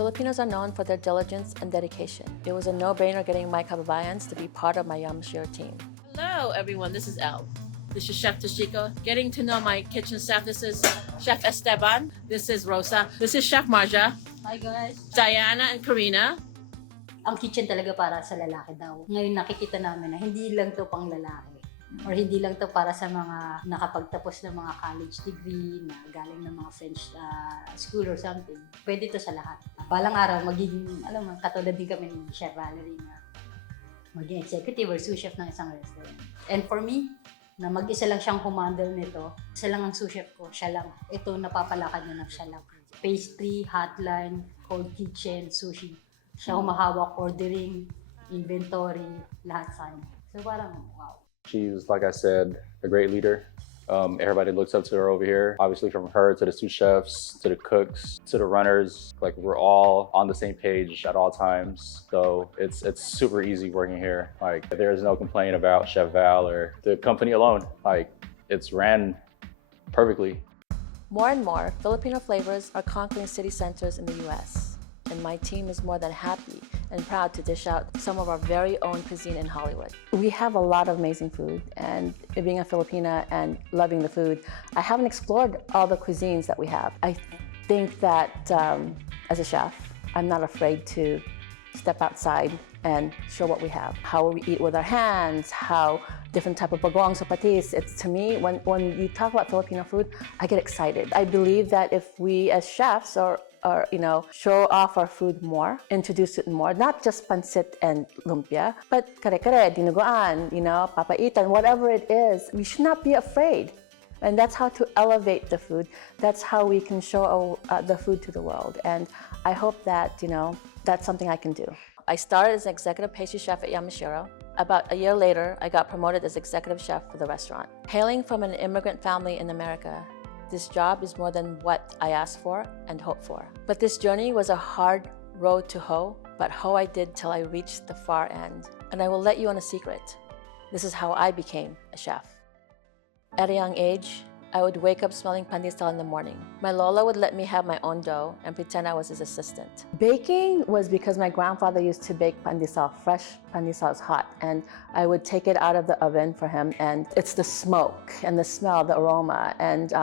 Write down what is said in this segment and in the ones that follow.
Filipinos are known for their diligence and dedication. It was a no-brainer getting my kababayans to be part of my Yamashiro team. Hello everyone, this is Elle. This is Chef Toshiko. Getting to know my kitchen staff, this is Chef Esteban. This is Rosa. This is Chef Marja. Hi guys! Diana and Karina. Ang kitchen talaga para sa lalaki daw. Ngayon nakikita namin na hindi lang to pang lalaki. Or hindi lang to para sa mga nakapagtapos ng mga college degree na galing ng mga French school or something. Pwede to sa lahat. Balang araw, magiging, katulad din kami ni Chef Vallerie na maging executive or sous chef ng isang restaurant. And for me, na mag-isa lang siyang humandle nito, isa lang ang sous chef ko, siya lang. Ito, napapalakad niya ng siya lang. Pastry, hotline, cold kitchen, sushi. Siya humahawak, ordering, inventory, lahat sa kanya. So parang, wow. She's, like I said, a great leader. Everybody looks up to her over here. Obviously from her to the sous chefs, to the cooks, to the runners. Like we're all on the same page at all times. So it's super easy working here. Like there's no complaint about Chef Val or the company alone. Like it's ran perfectly. More and more, Filipino flavors are conquering city centers in the US. And my team is more than happy and proud to dish out some of our very own cuisine in Hollywood. We have a lot of amazing food, and being a Filipina and loving the food, I haven't explored all the cuisines that we have. I think that as a chef, I'm not afraid to step outside and show what we have. How we eat with our hands, how different type of bagoongs or patis. It's, to me, when you talk about Filipino food, I get excited. I believe that if we as chefs or show off our food more, introduce it more, not just pancit and lumpia, but kare-kare, dinuguan, papaitan, whatever it is, we should not be afraid. And that's how to elevate the food. That's how we can show the food to the world. And I hope that, that's something I can do. I started as an executive pastry chef at Yamashiro. About a year later, I got promoted as executive chef for the restaurant. Hailing from an immigrant family in America, this job is more than what I asked for and hoped for. But this journey was a hard road to hoe, but hoe I did till I reached the far end. And I will let you on a secret. This is how I became a chef. At a young age, I would wake up smelling pandesal in the morning. My Lola would let me have my own dough and pretend I was his assistant. Baking was because my grandfather used to bake pandesal. Fresh pandesal is hot, and I would take it out of the oven for him, and it's the smoke and the smell, the aroma, and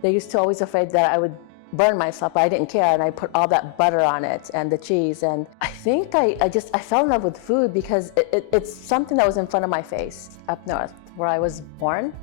they used to always afraid that I would burn myself, but I didn't care, and I put all that butter on it and the cheese, and I think I fell in love with food because it's something that was in front of my face up north, where I was born.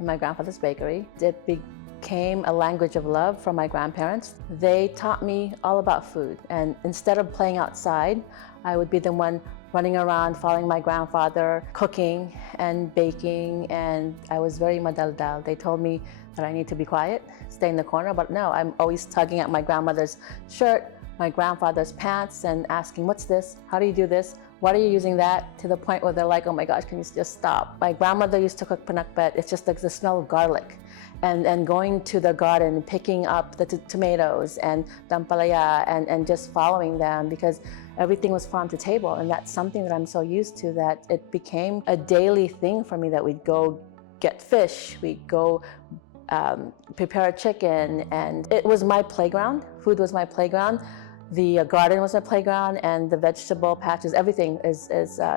In my grandfather's bakery. It became a language of love from my grandparents. They taught me all about food, and instead of playing outside, I would be the one running around following my grandfather, cooking and baking, and I was very madaldal. They told me that I need to be quiet, stay in the corner, but no, I'm always tugging at my grandmother's shirt, my grandfather's pants, and asking, what's this? How do you do this? Why are you using that? To the point where they're like, oh my gosh, can you just stop? My grandmother used to cook pinakbet. It's just like the smell of garlic. And going to the garden and picking up the tomatoes and dampalaya and just following them, because everything was farm to table. And that's something that I'm so used to that it became a daily thing for me, that we'd go get fish, we'd go prepare a chicken, and it was my playground. Food was my playground. The garden was my playground, and the vegetable patches, everything is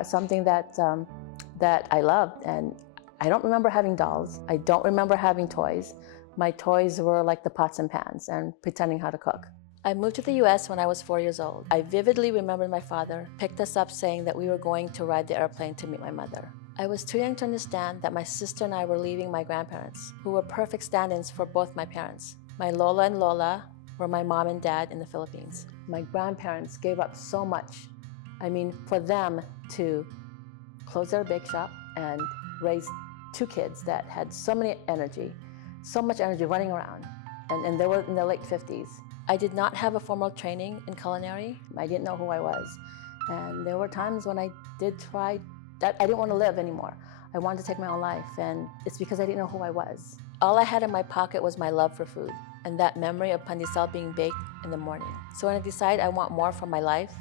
something that I loved. And I don't remember having dolls. I don't remember having toys. My toys were like the pots and pans and pretending how to cook. I moved to the US when I was 4 years old. I vividly remember my father picked us up saying that we were going to ride the airplane to meet my mother. I was too young to understand that my sister and I were leaving my grandparents, who were perfect stand-ins for both my parents. My Lola and Lola were my mom and dad in the Philippines. My grandparents gave up so much. I mean, for them to close their bake shop and raise 2 kids that had so much energy running around, and they were in their late 50s. I did not have a formal training in culinary. I didn't know who I was. And there were times when I did try, that I didn't want to live anymore. I wanted to take my own life, and it's because I didn't know who I was. All I had in my pocket was my love for food, and that memory of pandesal being baked in the morning. So when I decided I want more from my life,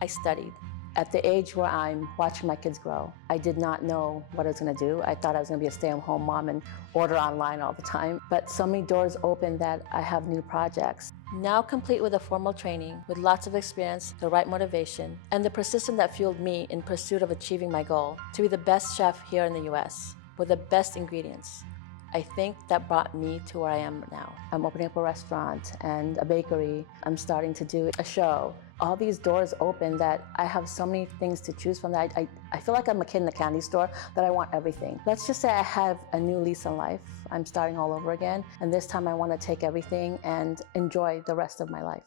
I studied. At the age where I'm watching my kids grow, I did not know what I was going to do. I thought I was going to be a stay-at-home mom and order online all the time. But so many doors opened that I have new projects. Now complete with a formal training, with lots of experience, the right motivation, and the persistence that fueled me in pursuit of achieving my goal to be the best chef here in the US, with the best ingredients. I think that brought me to where I am now. I'm opening up a restaurant and a bakery. I'm starting to do a show. All these doors open that I have so many things to choose from that I feel like I'm a kid in a candy store, that I want everything. Let's just say I have a new lease on life. I'm starting all over again, and this time I want to take everything and enjoy the rest of my life.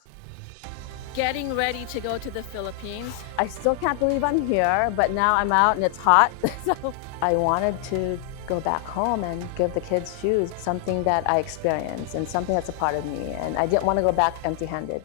Getting ready to go to the Philippines. I still can't believe I'm here, but now I'm out and it's hot. So I wanted to go back home and give the kids shoes, something that I experienced and something that's a part of me. And I didn't want to go back empty-handed.